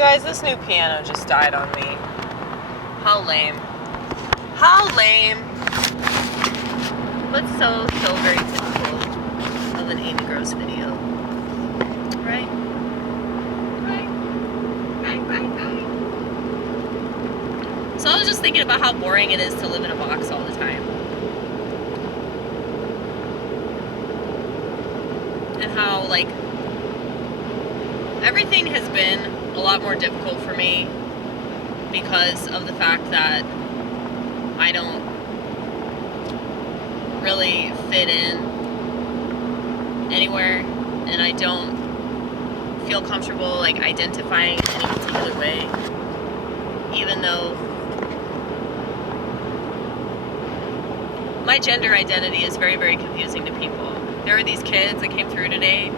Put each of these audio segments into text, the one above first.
guys, this new piano just died on me. How lame. How lame. But so very typical of an Amy Gross video. Right? Right. So I was just thinking about how boring it is to live in a box all the time. And how, like, everything has been a lot more difficult for me because of the fact that I don't really fit in anywhere, and I don't feel comfortable, like, identifying in any particular way, even though my gender identity is very, very confusing to people. There are these kids that came through today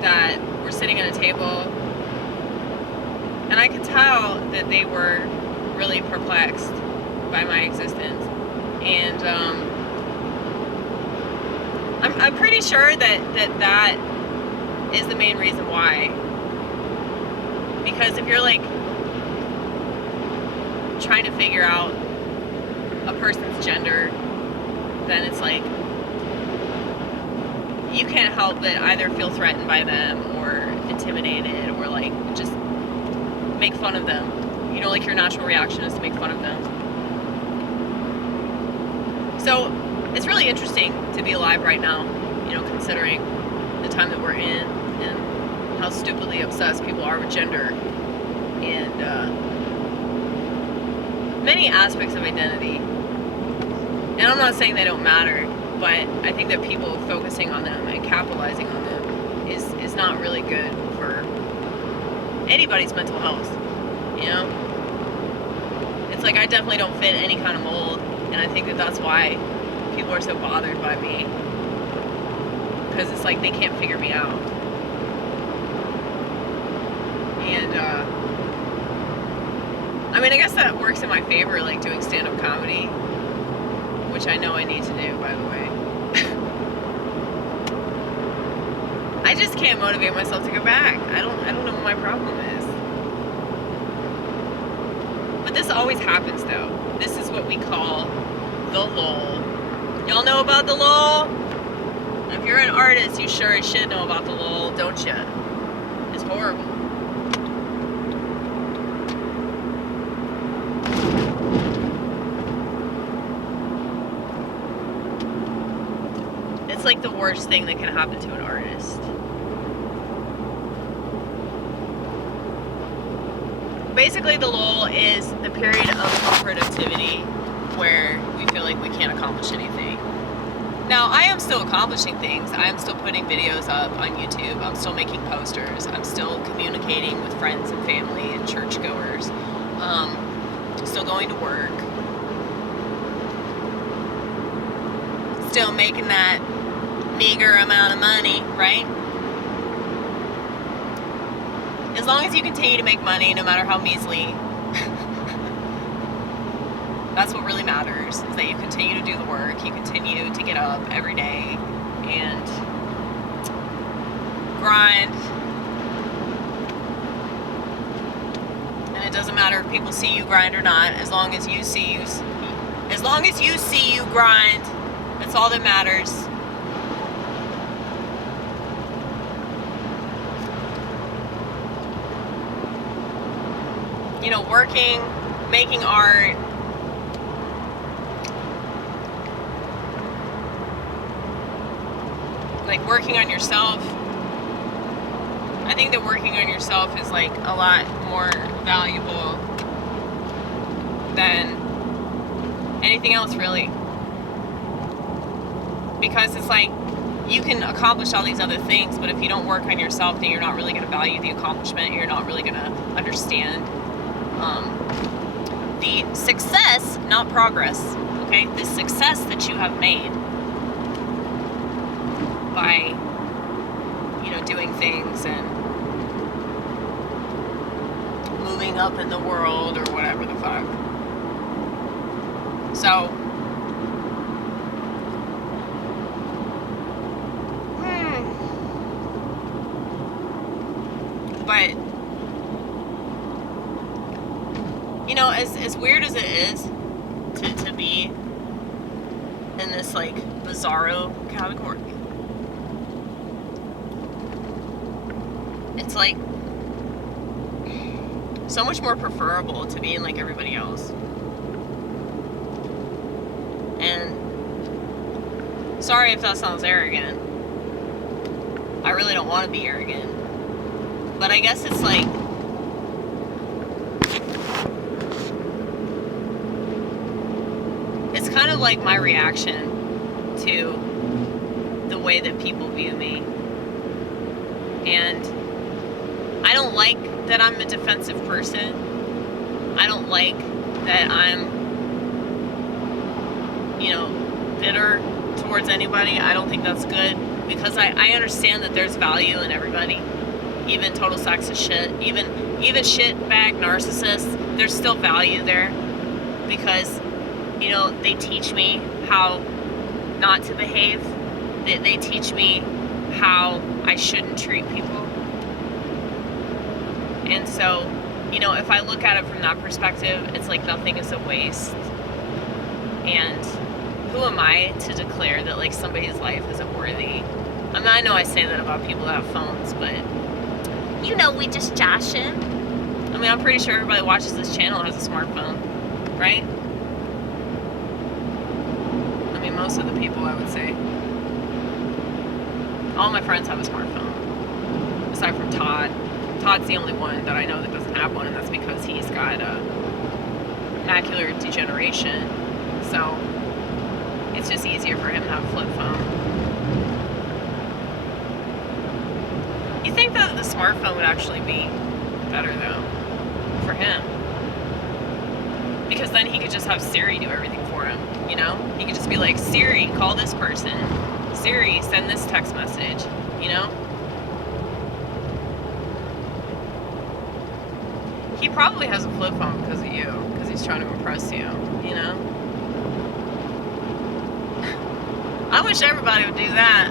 that were sitting at a table, and I could tell that they were really perplexed by my existence. And I'm pretty sure that is the main reason why. Because if you're, like, trying to figure out a person's gender, then it's like you can't help but either feel threatened by them or intimidated or, like, just make fun of them. You know, like, your natural reaction is to make fun of them. So it's really interesting to be alive right now, you know, considering the time that we're in and how stupidly obsessed people are with gender and many aspects of identity. And I'm not saying they don't matter, but I think that people focusing on them and capitalizing on them is not really good for anybody's mental health, you know? It's like I definitely don't fit any kind of mold, and I think that that's why people are so bothered by me, because it's like they can't figure me out. And I mean, I guess that works in my favor, like doing stand-up comedy, which I know I need to do, by the way. I just can't motivate myself to go back. I don't know what my problem is. But this always happens, though. This is what we call the lull. Y'all know about the lull? If you're an artist, you sure as shit know about the lull, don't you? It's horrible. It's like the worst thing that can happen to an artist. Basically, the lull is the period of unproductivity where we feel like we can't accomplish anything. Now, I am still accomplishing things. I am still putting videos up on YouTube. I'm still making posters. I'm still communicating with friends and family and churchgoers. Still going to work. Still making that meager amount of money, right? As long as you continue to make money, no matter how measly, that's what really matters, is that you continue to do the work, you continue to get up every day and grind. And it doesn't matter if people see you grind or not, as long as you see you grind, that's all that matters. You know, working, making art, like working on yourself. I think that working on yourself is like a lot more valuable than anything else, really. Because it's like you can accomplish all these other things, but if you don't work on yourself, then you're not really going to value the accomplishment. You're not really going to understand the success, not progress, okay? The success that you have made by, you know, doing things and moving up in the world or whatever the fuck. So, But, you know, as weird as it is to be in this, like, bizarro category, it's, like, so much more preferable to being like everybody else. And sorry if that sounds arrogant. I really don't want to be arrogant. But I guess it's like, it's kind of like my reaction to the way that people view me. And I don't like that I'm a defensive person. I don't like that I'm, you know, bitter towards anybody. I don't think that's good, because I understand that there's value in everybody. Even total sacks of shit, even shitbag narcissists, there's still value there, because, you know, they teach me how not to behave. They teach me how I shouldn't treat people. And so, you know, if I look at it from that perspective, it's like nothing is a waste. And who am I to declare that, like, somebody's life isn't worthy? I mean, I know I say that about people that have phones, but, you know, we just joshing. I mean, I'm pretty sure everybody that watches this channel has a smartphone, right? I mean, most of the people, I would say. All my friends have a smartphone, aside from Todd. Todd's the only one that I know that doesn't have one, and that's because he's got macular degeneration. So it's just easier for him to have a flip phone. You think that the smartphone would actually be better, though, for him? Because then he could just have Siri do everything for him, you know? He could just be like, Siri, call this person. Siri, send this text message, you know? He probably has a flip phone because of you, because he's trying to impress you, you know? I wish everybody would do that.